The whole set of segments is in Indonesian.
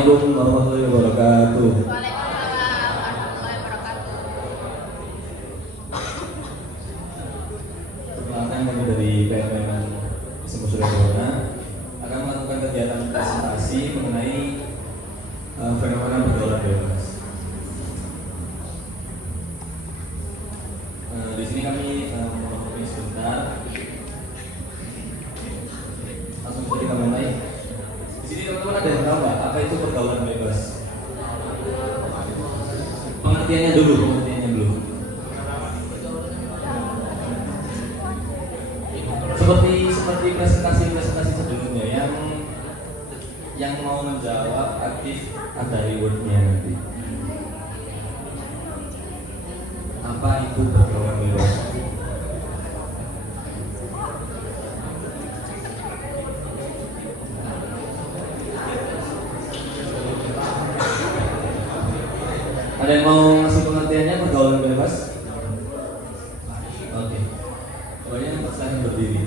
Assalamualaikum warahmatullahi wabarakatuh. Waalaikumsalam warahmatullahi wabarakatuh. Perkenalkan, kami dari PMN Ismu Surabaya akan melakukan kegiatan presentasi mengenai fenomena pergaulan bebas. Di sini kami mengumpulkan sebentar. Langsung saja kita mulai. Di sini teman-teman ada yang tahu nggak apa itu pergaulan bebas? Pengertiannya dulu. Seperti presentasi sebelumnya yang mau menjawab aktif ada rewardnya nanti. Apa itu pergaulan bebas? Ada yang mau ngasih pengertiannya pergaulan bebas? Oke. Pokoknya silahkan berdiri.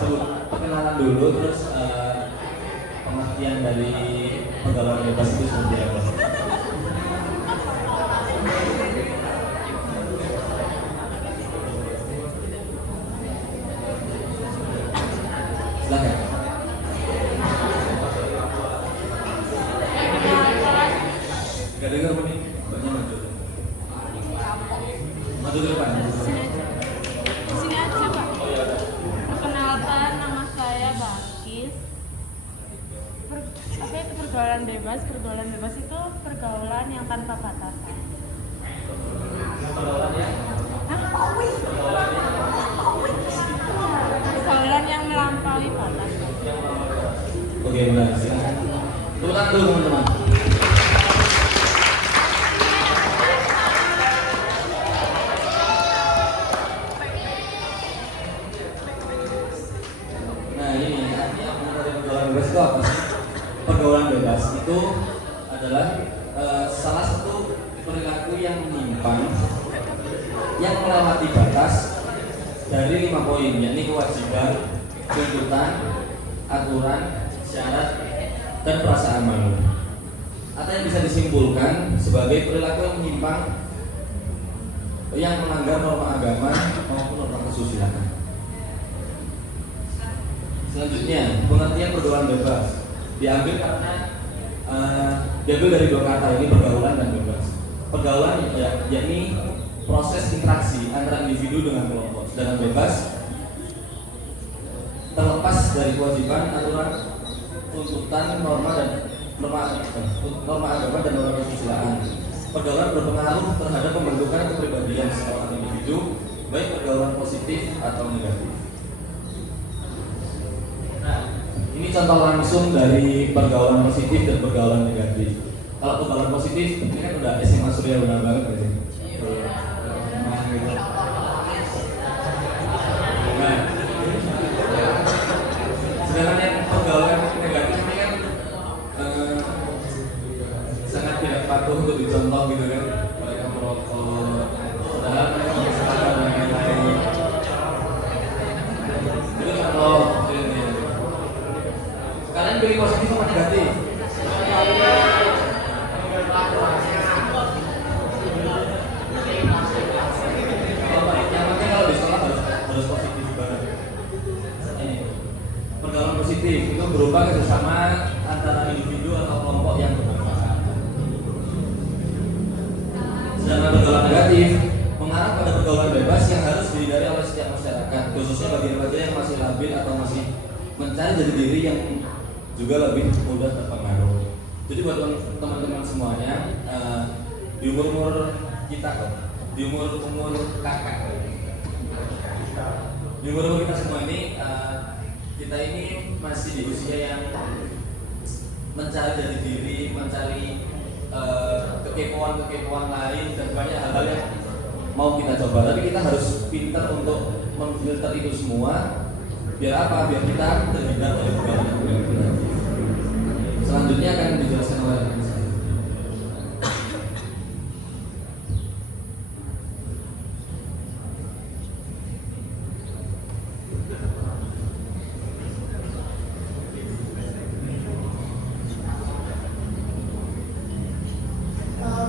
Sebut perkenalan dulu, terus pengertian dari pergaulan bebas itu seperti apa? Silahkan. Gak dengar apa nih? Banyak maju. Maju ke depan. Di sini aja, Pak. Oh iya. Perkenalkan, nama saya Bakis. Apa itu pergaulan bebas? Pergaulan bebas itu pergaulan yang tanpa batasan. Pergaulan yang melampaui batas. Oke, benar. Silakan. Tepuk tangan dulu teman-teman. Nah ini artinya pergaulan bebas itu apa sih? Pergaulan bebas itu adalah salah satu perilaku yang menyimpang, yang melewati batas dari 5 poin, yakni kewajiban, tuntutan, aturan, syarat, dan perasaan malu. Atau yang bisa disimpulkan sebagai perilaku yang menyimpang, yang melanggar norma agama maupun norma kesusilaan. Selanjutnya, pengertian pergaulan bebas diambil dari dua kata, ini pergaulan dan bebas. Pergaulan yakni proses interaksi antara individu dengan kelompok, sedangkan bebas terlepas dari kewajiban, aturan, tuntutan, norma agama dan norma kesusilaan. Pergaulan berpengaruh terhadap pembentukan kepribadian seorang individu, baik pergaulan positif atau negatif. Nah, ini contoh langsung dari pergaulan positif dan pergaulan negatif. Kalau pergaulan positif, ini kan udah SMA Surya benar banget ya. Nah, sedangkan yang pergaulan negatif ini kan sangat tidak patuh untuk dicontoh gitu kan. Mereka merokok, padahal mereka bersepakat dengan yang lain. Itu contoh. Kalian pilih positif sama negatif? Yang penting kalau di sekolah harus positif banget. Ini pergaulan positif itu berupa kerjasama antara individu atau kelompok yang bermanfaat. Sedangkan pergaulan negatif mengarah pada pergaulan bebas yang harus dihindari oleh setiap masyarakat, khususnya bagi remaja yang masih labil atau masih mencari jati diri yang juga lebih mudah terpengaruh. Jadi buat teman-teman semuanya, di umur kita kok, di umur kakak, di umur kita semua ini, kita ini masih di usia yang mencari jati diri, mencari kekepoan lain dan banyak hal-hal yang mau kita coba. Tapi kita harus pintar untuk memfilter itu semua. Biar apa? Biar kita terhindar dari pergaulan yang negatif. Selanjutnya akan dijelaskan oleh rekan saya.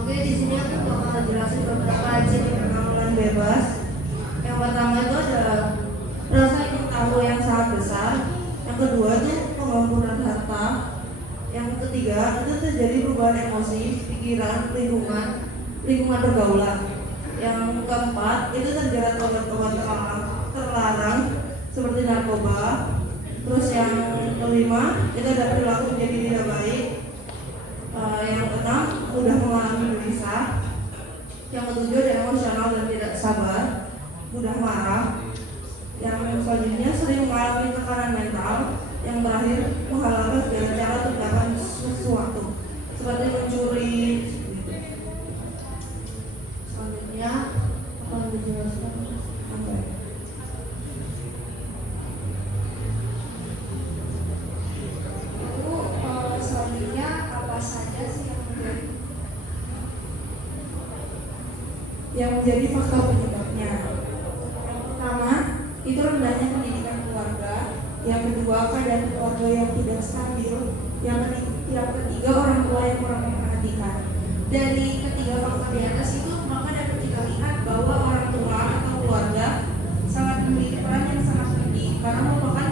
Oke, di sini aku bakal jelasin beberapa jenis pergaulan bebas. Yang pertama itu adalah rasa ingin tahu yang sangat besar. Yang kedua itu penggamburan harta. Yang ketiga itu terjadi perubahan emosi, pikiran, lingkungan pergaulan. Yang keempat itu terjerat obat-obat terlarang seperti narkoba. Terus yang kelima itu ada perilaku menjadi tidak baik. Yang keenam mudah mengalami gelisah. Yang ketujuh ada emosional dan tidak sabar, mudah marah. Yang selanjutnya sering mengalami tekanan mental. Yang terakhir menghalalkan segala cara untuk mendapatkan sesuatu seperti mencuri. Selanjutnya akan dijelaskan apa ya? Selanjutnya apa saja sih yang menjadi faktor penyebabnya. Yang pertama itu rendahnya pendidikan keluarga. Yang kedua keadaan keluarga yang tidak stabil. Yang ketiga orang tua yang kurang memperhatikan. Dari ketiga faktor di atas itu maka dapat kita lihat bahwa orang tua atau keluarga sangat memiliki peran yang sangat penting karena merupakan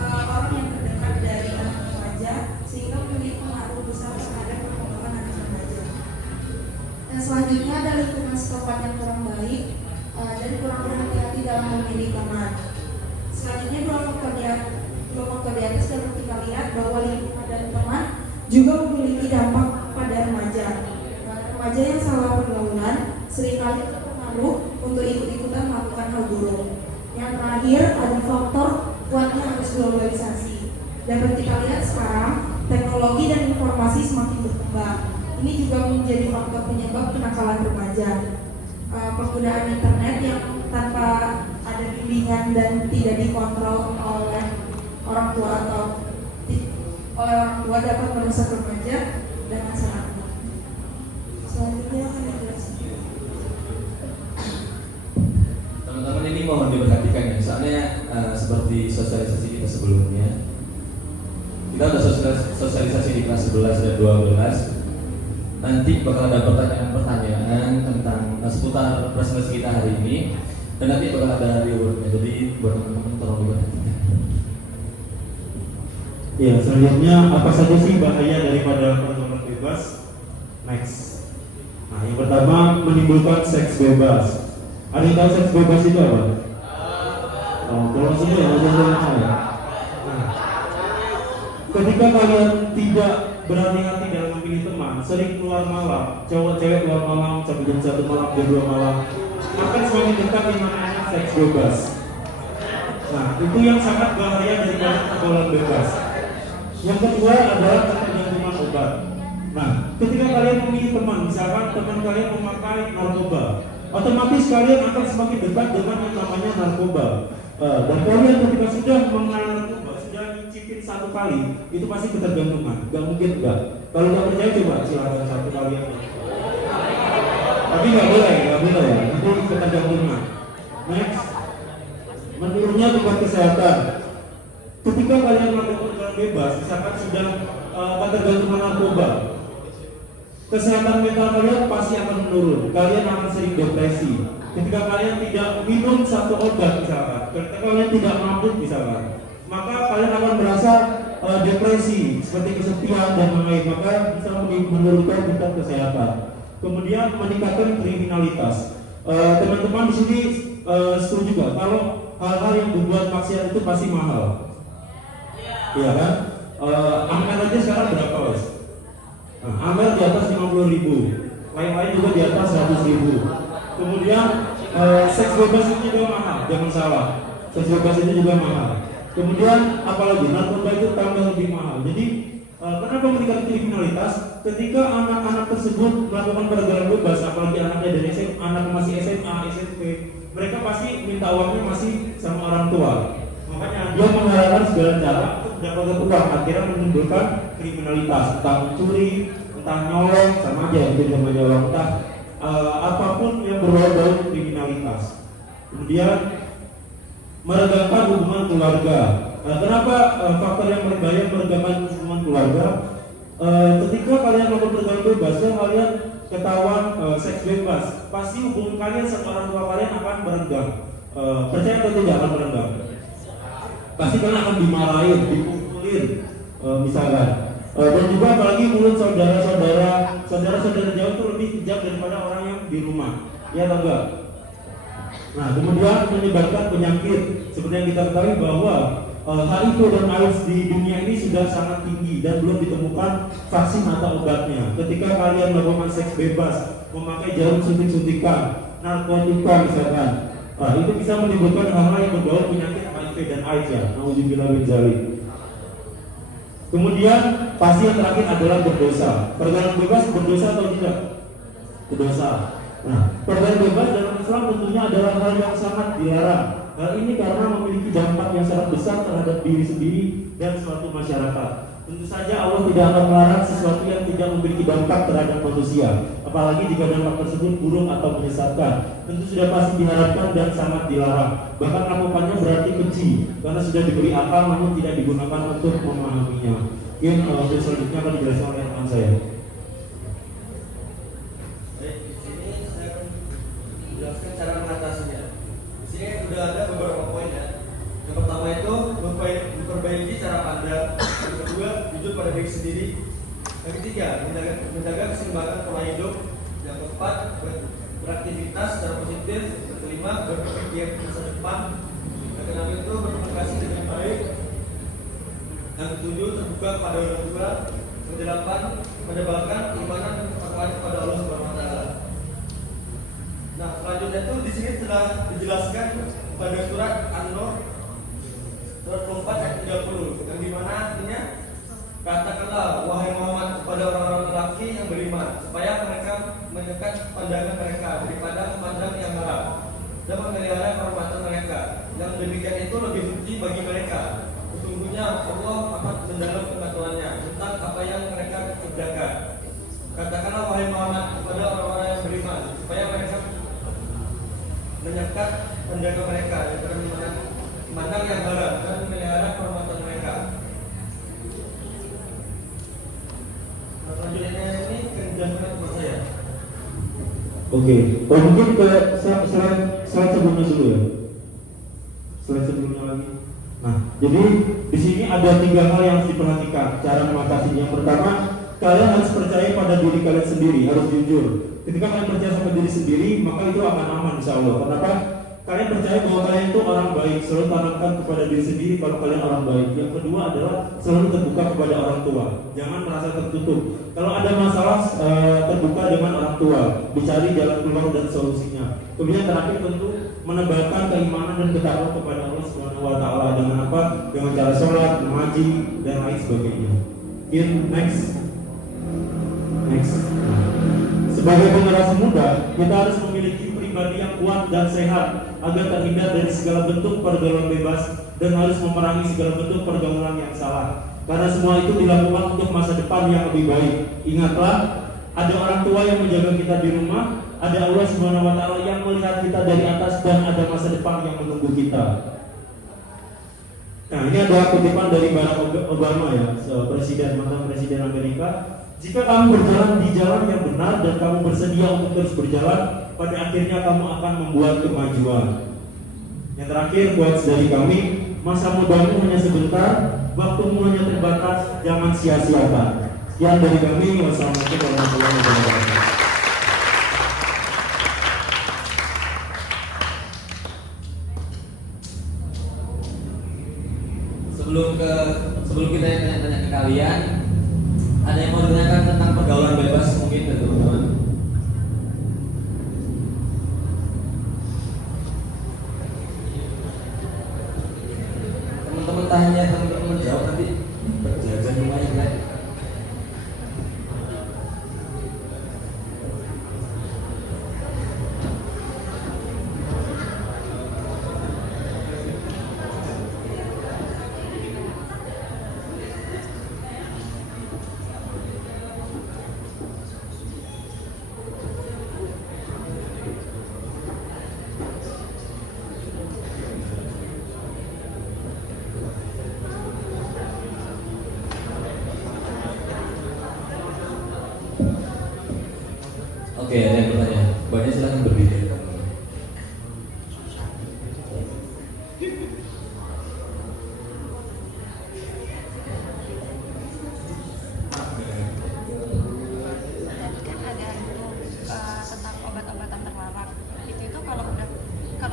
orang yang terdekat dari anak remaja sehingga memiliki pengaruh besar terhadap perkembangan anak remaja. Dan selanjutnya ada lingkungan setempat yang kurang baik dan kurang berhati-hati dalam memilih teman. Selanjutnya dua faktor di atas dapat kita lihat bahwa lingkungan dan teman juga memiliki dampak pada remaja. Remaja yang salah pergaulan seringkali terpengaruh untuk ikut-ikutan melakukan hal buruk. Yang terakhir ada faktor kuatnya arus globalisasi. Dapat kita lihat sekarang teknologi dan informasi semakin berkembang. Ini juga menjadi faktor penyebab kenakalan remaja. Penggunaan internet yang tanpa ada bimbingan dan tidak dikontrol oleh orang tua atau oleh orang tua dapat merusak remaja dan masyarakat. Selanjutnya akan dijelaskan. Teman-teman ini mohon diperhatikan ya, soalnya seperti sosialisasi kita sebelumnya, kita sudah sosialisasi di kelas 11 dan 12. Nanti bakal ada pertanyaan-pertanyaan tentang seputar presentasi kita hari ini, dan nanti bakal ada rewardnya. Jadi buat teman-teman tolong diperhatikan. Ya, selanjutnya apa saja sih bahaya daripada pergaulan bebas? Next. Nah, yang pertama menimbulkan seks bebas. Ada yang tahu seks bebas itu apa? Oh, kalau semua ya, jangan saya. Nah, ketika kalian tidak berhati-hati dalam memilih teman, sering keluar malam, cowok cewek keluar malam sampai jam 1 malam, jam 2 malam, akan semakin dekat yang namanya seks bebas. Nah, itu yang sangat bahaya daripada pergaulan bebas. Yang kedua adalah ketergantungan obat. Nah, ketika kalian memilih teman, misalkan teman kalian memakai narkoba, otomatis kalian akan semakin dekat dengan yang namanya narkoba. Dan kalian ketika sudah mengenal narkoba, sudah nyicipin satu kali, itu pasti ketergantungan. Gak mungkin enggak. Kalau nggak percaya coba silakan satu kali aja. Tapi nggak boleh ya. Itu ketergantungan. Next, menurunnya tingkat kesehatan. Ketika kalian melakukan pergaulan bebas, misalkan sudah ketergantungan narkoba, kesehatan mental kalian pasti akan menurun. Kalian akan sering depresi. Ketika kalian tidak minum satu obat misalkan, ketika kalian tidak mabuk misalkan, maka kalian akan merasa depresi, seperti kesepian dan lain-lain. Maka bisa menurunkan tingkat kesehatan. Kemudian meningkatkan kriminalitas. Teman-teman di sini setuju gak kalau hal-hal yang dibuat maksiat itu pasti mahal? Iya kan? Amel aja sekarang berapa Mas? Nah, Amel di atas 50.000, lain-lain juga di atas 100.000. Kemudian seks bebas itu juga mahal, jangan salah. Seks bebas itu juga mahal. Kemudian apalagi narkoba itu tambah lebih mahal. Jadi kenapa meningkat kriminalitas? Ketika anak-anak tersebut melakukan pergaulan bebas, apalagi anaknya dari anak masih SMA, SMP, mereka pasti minta uangnya masih sama orang tua. Makanya dia menghalalkan segala cara untuk mendapatkan uang, akhirnya menimbulkan kriminalitas, entah mencuri, entah nyolong, sama aja itu namanya nyolong, entah apapun yang berbau-bau kriminalitas. Kemudian meregangkan hubungan keluarga. Kenapa faktor yang berbahaya meregangkan hubungan keluarga? Ketika kalian melakukan pergaulan bebas dan kalian ketahuan seks bebas, pasti hubungan kalian sama orang tua kalian akan merenggang. Percaya atau tidak akan merenggang? Pasti kalian akan dimarahin, dipukulin, misalkan. Dan juga apalagi mulut saudara-saudara jauh itu lebih kejam daripada orang yang di rumah. Ya atau enggak? Nah, kemudian menyebabkan penyakit. Seperti yang kita ketahui bahwa HIV dan AIDS di dunia ini sudah sangat tinggi dan belum ditemukan vaksin atau obatnya. Ketika kalian melakukan seks bebas, memakai jarum suntik-suntikan, narkotika misalkan, itu bisa menimbulkan hal-hal yang berbau penyakit HIV dan AIDS ya. Nauzubillah min dzalik. Kemudian pasti yang terakhir adalah berdosa. Pergaulan bebas berdosa atau tidak? Berdosa. Nah, pergaulan bebas dalam Islam tentunya adalah hal yang sangat dilarang. Hal ini karena memiliki dampak yang sangat besar terhadap diri sendiri dan suatu masyarakat. Tentu saja Allah tidak akan melarang sesuatu yang tidak memiliki dampak terhadap manusia, apalagi jika dampak tersebut buruk atau menyesatkan. Tentu sudah pasti diharapkan dan sangat dilarang. Bahkan melakukannya berarti keji, karena sudah diberi akal namun tidak digunakan untuk memahaminya. Mungkin selanjutnya akan dijelaskan oleh teman saya. Baik, di sini saya akan menjelaskan cara mengatasinya. Di sini sudah ada beberapa poin ya. Yang pertama itu memperbaiki cara pandang. Yang kedua, jujur pada diri sendiri. Yang ketiga, menjaga keseimbangan pola hidup. Yang keempat, beraktivitas secara positif. Yang kelima, berpikir masa depan. Yang keenam itu berkomunikasi dengan baik. Yang ketujuh, terbuka kepada orang tua. Yang kedelapan, mendebalkan keimanan dan ketakwaan kepada Allah Subhanahu wa taala. Nah, selanjutnya itu di sini telah dijelaskan pada surat An-Nur surat 4 ayat 30 yang dimana artinya katakanlah wahai Muhammad kepada orang-orang lelaki yang beriman supaya mereka menyekat pandangan mereka daripada memandang yang haram dan memelihara kehormatan mereka. Yang demikian itu lebih suci bagi mereka. Sesungguhnya Allah amat mendalam pengetahuannya tentang apa yang mereka kerjakan. Katakanlah wahai Muhammad kepada orang-orang yang beriman supaya mereka menyekat penjaga mereka daripada memandang yang haram dan memelihara kehormatan mereka. Nah, selanjutnya ini kemudian saya. Oke, mungkin ke slide sebelumnya dulu ya. Slide sebelumnya lagi. Nah, jadi di sini ada 3 hal yang harus diperhatikan cara mengatasinya. Yang pertama, kalian harus percaya pada diri kalian sendiri, harus jujur. Ketika kalian percaya sama diri sendiri, maka itu akan aman insya Allah. Kenapa? Kalian percaya bahwa kalian itu orang baik. Selalu tanamkan kepada diri sendiri kalau kalian orang baik. Yang kedua adalah selalu terbuka kepada orang tua. Jangan merasa tertutup. Kalau ada masalah, terbuka dengan orang tua, dicari jalan keluar dan solusinya. Kemudian terakhir tentu menebalkan keimanan dan ketakwaan kepada Allah Subhanahu wa taala dengan apa? Dengan cara sholat, mengaji dan lain sebagainya. Next. Sebagai generasi muda, kita harus memiliki pribadi yang kuat dan sehat agar terhindar dari segala bentuk pergaulan bebas dan harus memerangi segala bentuk pergaulan yang salah. Karena semua itu dilakukan untuk masa depan yang lebih baik. Ingatlah, ada orang tua yang menjaga kita di rumah, ada Allah Subhanahu wa taala yang melihat kita dari atas dan ada masa depan yang menunggu kita. Nah, ini adalah kutipan dari Barack Obama ya, mantan presiden Amerika. Jika kamu berjalan di jalan yang benar dan kamu bersedia untuk terus berjalan, pada akhirnya kamu akan membuat kemajuan. Yang terakhir, quotes dari kami, masa mudamu hanya sebentar, waktumu hanya terbatas, jangan sia-siakan. Sekian dari kami, wassalamualaikum warahmatullahi wabarakatuh. Sebelum kita tanya-tanya ke kalian, ada yang mau ditanyakan tentang pergaulan bebas mungkin ke teman-teman? Teman-teman tanya, teman-teman jawab nanti berjajan lumayan kan? Oke, ada yang bertanya. Banyak silakan berbeda. Kan ada tentang obat-obatan terlarang. Itu kalau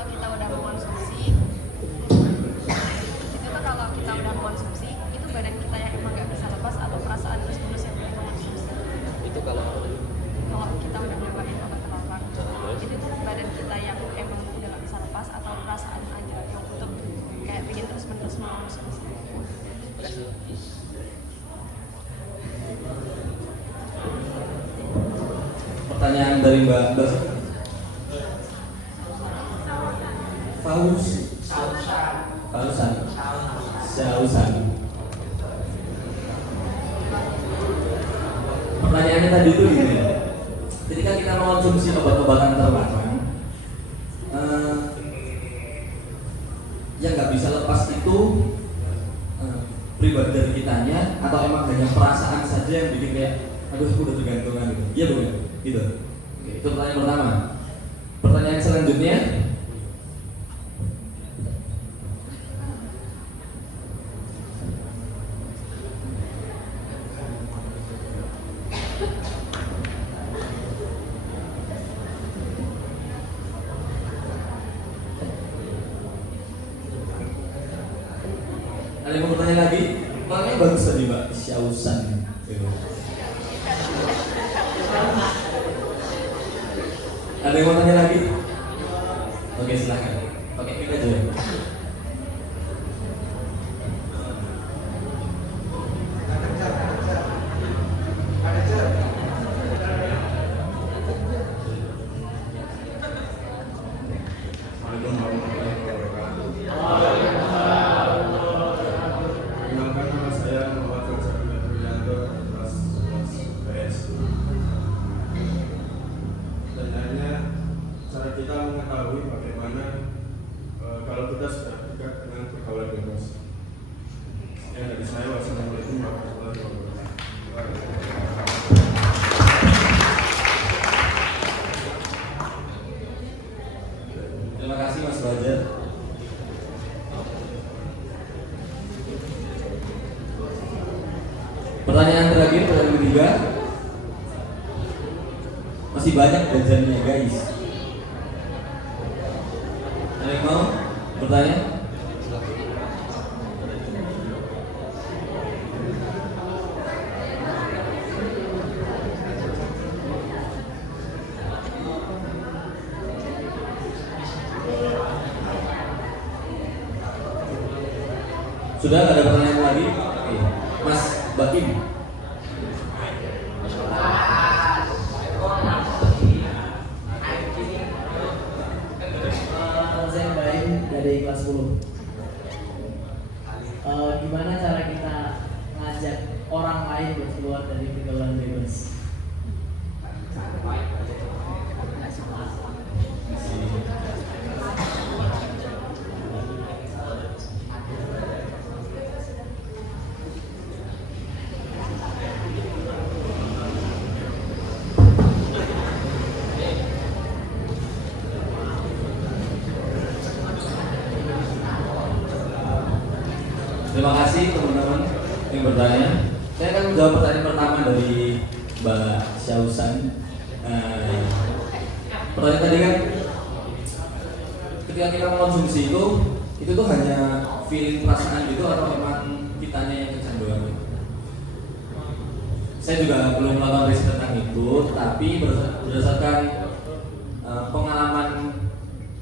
kita udah mengkonsumsi, itu badan kita yang emang nggak bisa lepas atau perasaan terus-menerus yang pengen mengkonsumsi. Itu kalau Kita udah nyobain obat terlarang, itu tuh badan kita yang emang udah nggak bisa lepas atau perasaan aja yang untuk kayak pengen terus-menerus mengkonsumsi. Pertanyaan dari Mbak Bas. Sausan. Pertanyaannya tadi itu gini. Ketika kita mengonsumsi obat-obatan terlarang, yang nggak bisa lepas itu pribadi dari kitanya atau emang hanya perasaan saja yang bikin kayak aduh aku udah tergantungan gitu. Iya bukan? Gitu. Oke, itu pertanyaan pertama. Pertanyaan selanjutnya, ada yang mau bertanya lagi? Makanya bagus tadi Mbak, Syausan. Gitu. Ada yang mau tanya lagi? Oke, silakan. Oke, kita aja. Kenalkan, nama saya Muhammad Fajar Priyanto, kelas 11 PS. Pertanyaannya, cara kita mengetahui bagaimana kalau kita sudah dekat dengan pergaulan bebas. Yang dari saya, wassalamualaikum warahmatullahi wabarakatuh. Terima kasih Mas Fajar. Pertanyaan terakhir, pertanyaan ketiga. Masih banyak jajannya guys. Ada yang mau bertanya? Sudah nggak ada pertanyaan lagi? Oke. Mas Bakim. Saya Ibrahim dari kelas 10. Gimana cara kita ngajak orang lain buat keluar dari pergaulan bebas? Terima kasih teman-teman yang bertanya. Saya akan menjawab pertanyaan pertama dari Mbak Syausan. Pertanyaan tadi kan, ketika kita mengkonsumsi itu tuh hanya feeling perasaan gitu atau memang kitanya yang kecanduan? Saya juga belum melakukan riset tentang itu, tapi berdasarkan pengalaman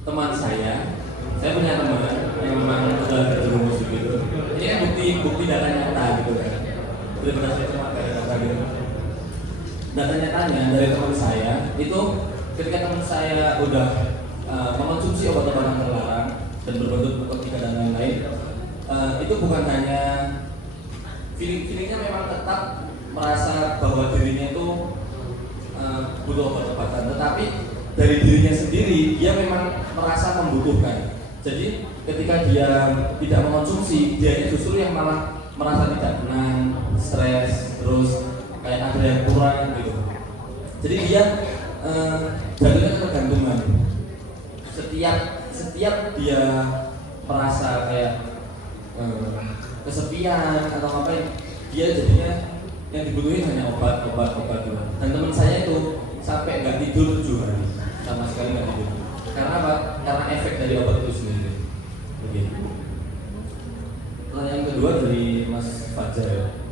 teman saya punya teman yang memang sudah terjerumus gitu. Ini kan bukti data nyata gitu kan. Daripada saya cuma kayak data gitu. Data nyatanya dari teman saya itu ketika teman saya udah mengkonsumsi obat-obatan terlarang dan berbentuk narkotika dan lain-lain, itu bukan hanya feelingnya memang tetap merasa bahwa dirinya itu butuh obat-obatan, tetapi dari dirinya sendiri dia memang merasa membutuhkan. Jadi ketika dia tidak mengkonsumsi, dia justru yang malah merasa tidak tenang, stres, terus kayak ada yang kurang gitu. Jadi dia jadinya ketergantungan. Setiap dia merasa kayak kesepian atau ngapain, dia jadinya yang dibutuhin hanya obat gitu. Dan teman saya itu sampai nggak tidur 7 hari, sama sekali nggak tidur. Karena apa? Karena efek dari obat itu sendiri. Begitu. Pertanyaan kedua dari Mas Fajar.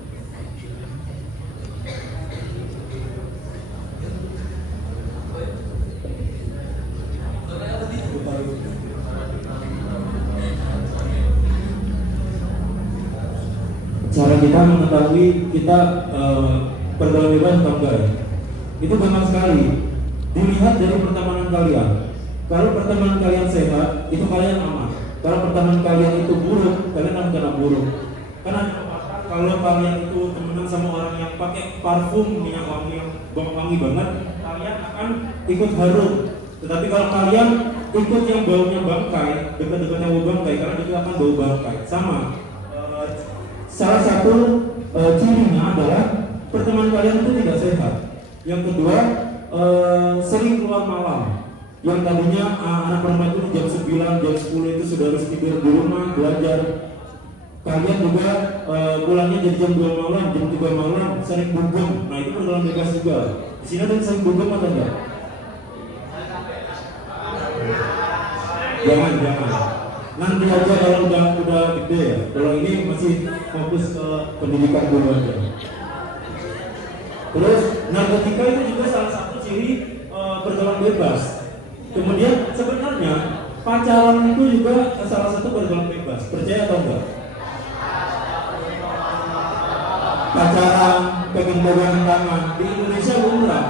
Cara kita mengetahui kita pergaulan bebas atau enggak ya? Itu gampang sekali. Dilihat dari pertemanan kalian. Kalau pertemanan kalian sehat, itu kalian aman. Kalau pertemanan kalian itu buruk, kalian akan kena buruk. Karena kalau kalian itu temenan sama orang yang pakai parfum minyak wangi yang wangi banget, kalian akan ikut harum. Tetapi kalau kalian ikut yang baunya bangkai, dekat-dekat yang bau bangkai, karena itu akan bau bangkai. Sama. Salah satu cirinya adalah pertemanan kalian itu tidak sehat. Yang kedua, sering keluar malam. Yang tadinya anak perempuan itu jam 9, jam 10 itu sudah harus tidur di rumah, belajar. Kalian juga pulangnya jadi jam 2 malam, jam 3 malam, sering bugem. Nah itu pergaulan bebas juga. Di sini ada yang sering bugem atau enggak? Jangan. Nanti aja kalau udah gede ya. Kalau ini masih fokus ke pendidikan dulu aja. Terus narkotika itu juga salah satu ciri pergaulan bebas. Kemudian sebenarnya pacaran itu juga salah satu pergaulan bebas. Percaya atau enggak? Pacaran, pegang-pegangan tangan di Indonesia lumrah.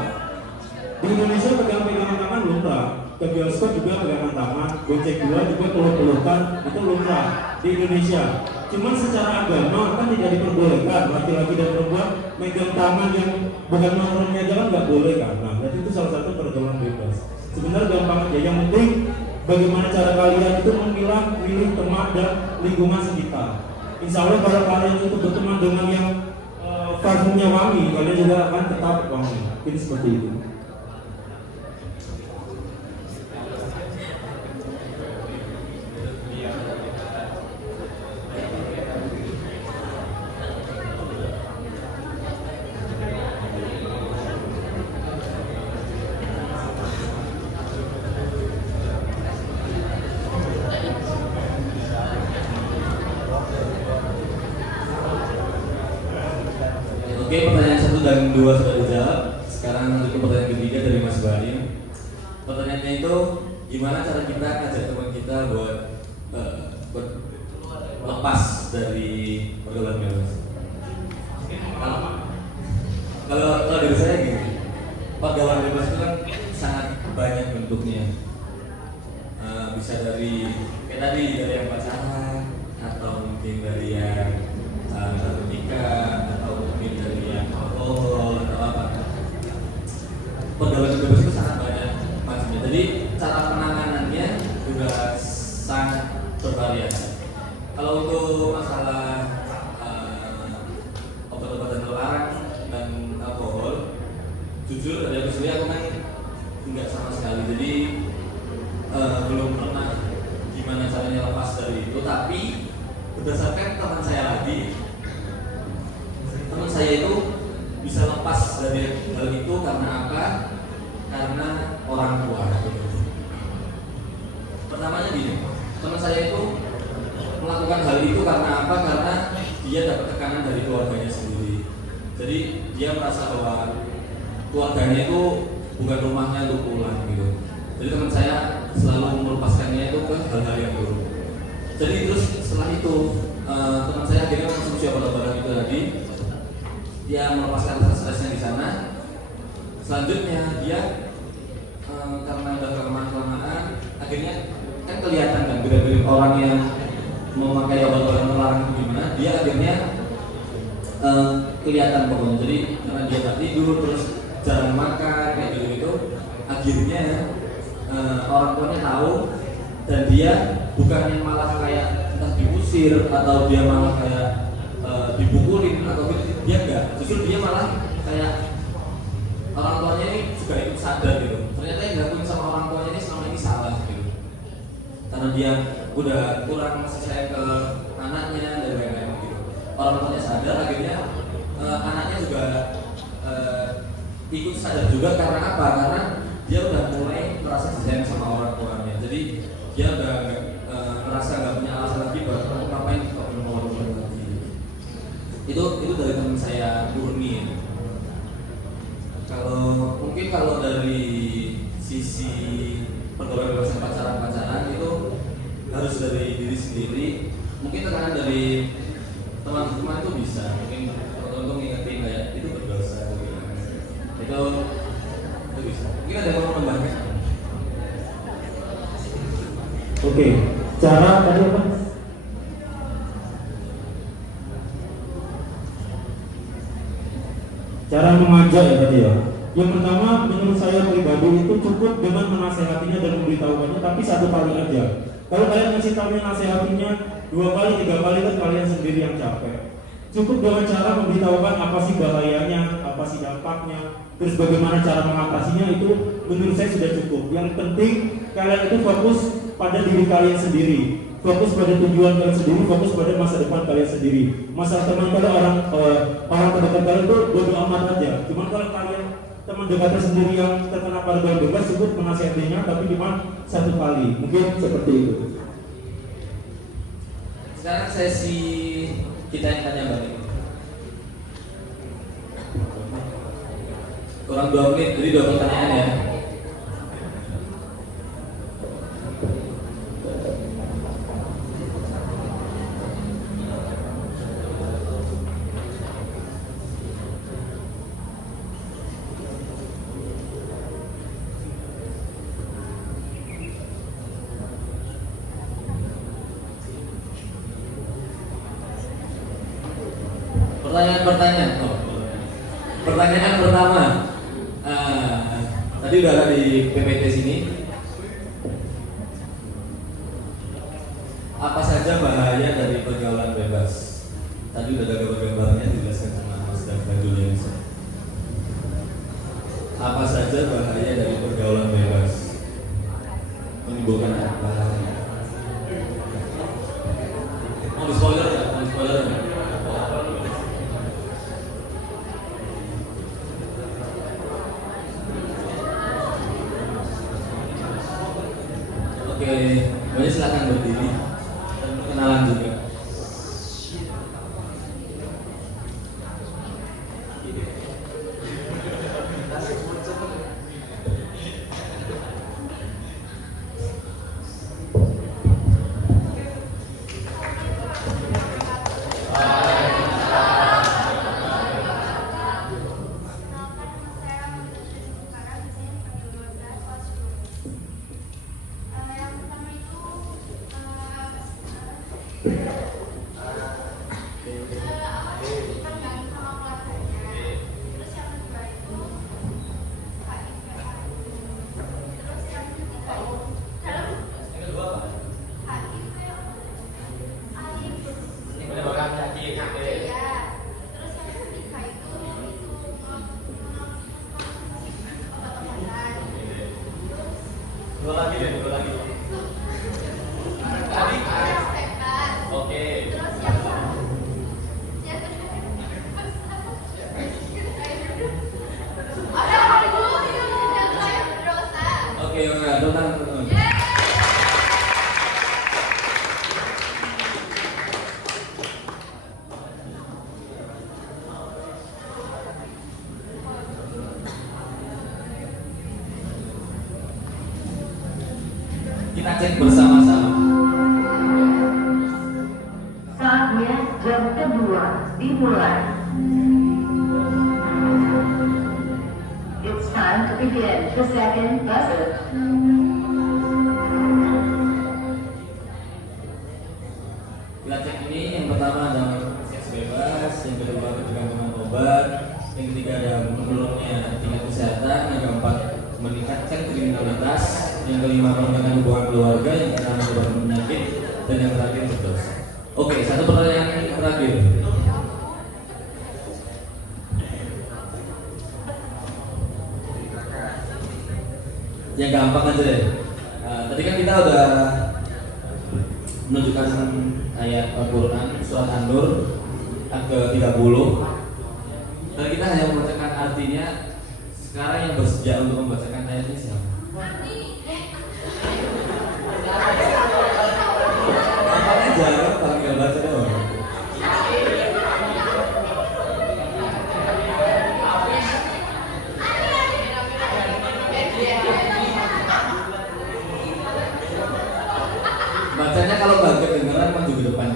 Di Indonesia pegang-pegangan tangan lumrah. Ke bioskop juga pegangan tangan, gocek dua juga peluk-pelukan, itu lumrah di Indonesia. Cuman secara agama kan tidak diperbolehkan laki-laki dan perempuan megang tangan yang bukan mahramnya aja kan nggak boleh kan. Nah, berarti itu salah satu pergaulan bebas. Sebenarnya gampang aja. Yang penting bagaimana cara kalian itu memilah, milih teman dan lingkungan sekitar. Insya Allah kalau kalian itu berteman dengan yang parfumnya wangi, kalian juga akan tetap wangi. Ini seperti itu. Oke, pertanyaan 1 dan 2 sudah dijawab. Sekarang untuk pertanyaan ketiga dari Mas Baim. Pertanyaannya itu, gimana cara kita ngajak teman kita buat lepas dari pergaulan bebas? Kalau dari saya gini, pergaulan bebas itu kan sangat banyak bentuknya. Bisa dari kayak tadi, dari yang pacaran, atau mungkin dari yang narkotika, atau mungkin dari yang alkohol atau apa. Pergaulan bebas itu sangat banyak macamnya. Jadi cara penanganannya juga sangat bervariasi. Kalau untuk masalah obat-obatan terlarang dan alkohol, jujur dari aku sendiri aku kan nggak sama sekali. Jadi belum pernah gimana caranya lepas dari itu. Tapi berdasarkan teman saya itu bisa lepas dari hal itu karena apa? Karena orang tua. Pertamanya gini, teman saya itu melakukan hal itu karena apa? Karena dia dapat tekanan dari keluarganya sendiri. Jadi dia merasa bahwa keluarganya itu bukan rumahnya untuk pulang gitu. Jadi teman saya selalu melepaskannya itu ke hal-hal yang buruk. Jadi terus setelah itu teman saya akhirnya mengkonsumsi obat-obatan itu tadi. Dia melepaskan stresnya di sana. Selanjutnya dia karena udah kelamaan akhirnya kan kelihatan kan gerak-gerik orang yang memakai obat-obatan terlarang itu gimana. Dia akhirnya kelihatan pokoknya. Jadi karena dia tak tidur terus jarang makan kayak gitu, akhirnya orang tuanya tahu dan dia bukannya malah kayak entah diusir atau dia malah kayak dipukulin atau dia enggak, justru dia malah kayak orang tuanya ini juga ikut sadar gitu. Ternyata yang dilakukan sama orang tuanya ini selama ini salah gitu. Karena dia udah kurang kasih sayang ke anaknya dan lain-lain gitu. Orang tuanya sadar, akhirnya anaknya juga ikut sadar juga. Karena apa? Karena dia udah mulai merasa disayang sama orang tuanya. Jadi dia udah merasa nggak punya alasan lagi buat ngapain kalau belum mau lagi. Itu dari teman saya Murni. Kalau dari sisi pergaulan bebas pacaran itu harus dari diri sendiri. Mungkin tekanan dari teman-teman itu bisa. Mungkin untuk ngingetin kayak itu berdosa gitu. Itu bisa. Mungkin ada yang mau menambahkan? Oke, cara tadi apa? Cara mengajak ya tadi ya. Yang pertama menurut saya pribadi itu cukup dengan menasehatinya dan memberitahukannya, tapi satu kali aja. Kalau kalian ngasih tahu nasehatinya 2 kali, 3 kali kan kalian sendiri yang capek. Cukup dengan cara memberitahukan apa sih bahayanya, apa sih dampaknya, terus bagaimana cara mengatasinya, itu menurut saya sudah cukup. Yang penting kalian itu fokus pada diri kalian sendiri, fokus pada tujuan kalian sendiri, fokus pada masa depan kalian sendiri. Masalah teman kalian, orang terdekat kalian itu bodo amat aja. Cuma kalau kalian teman dekatnya sendiri yang terkena pergaulan bebas, cukup menasihatinya, tapi cuma 1 kali. Mungkin seperti itu. Sekarang sesi kita yang tanya balik. Kurang 2 menit, jadi 2 pertanyaan ya. Pertanyaan pertama, tadi udah ada di PPT sini. Apa saja bahaya dari pergaulan bebas? Tadi udah ada gambar-gambarnya dijelaskan sama Mas Dava Juliansa. Apa saja bahaya dari pergaulan bebas? Menimbulkan apa? Mau di spoiler nggak? Mau di spoiler nggak? Oke, boleh silakan berdiri dan perkenalan juga. Dua lagi. Oke. Oke, enggak, teman-teman. Kita cek bersama-sama. Saatnya jam kedua dimulai. It's time to begin the second buzzer. Kita cek ini, yang pertama ada seks bebas, yang kedua ketergantungan obat, yang ketiga ada menurunnya tingkat kesehatan, yang keempat meningkatkan kriminalitas, yang kelima perlindungan hubungan keluarga, yang keenam menyebabkan penyakit, dan yang terakhir berdosa. Oke, satu pertanyaan terakhir. gampang aja deh. Tadi kan kita udah menunjukkan ayat Al-Quran surat An-Nur ke-30 dan kita hanya membacakan artinya. Sekarang yang bersedia untuk membacakan ayatnya siapa? Gampang aja, kalau tinggal baca doang. Bacanya kalau gak kedengeran maju ke depan.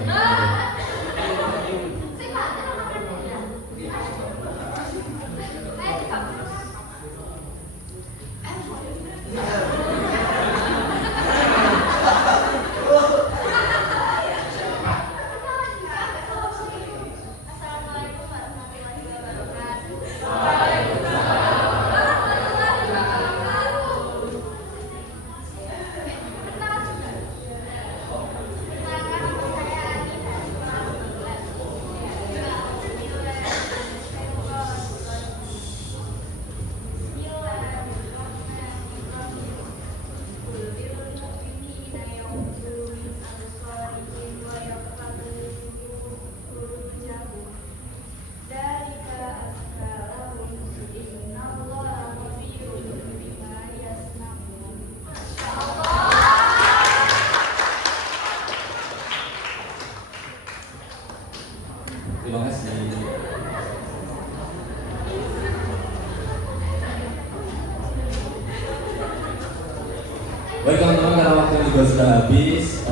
Terima kasih. Baik teman-teman, karena waktu juga sudah habis,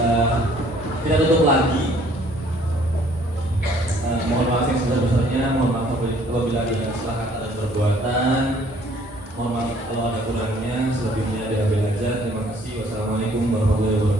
kita tutup lagi. Mohon maaf yang sebesar-besarnya, mohon maaf apabila ada yang salah kata dan perbuatan. Mohon maaf kalau ada kurangnya, selebihnya diambil aja. Terima kasih. Wassalamualaikum warahmatullahi wabarakatuh.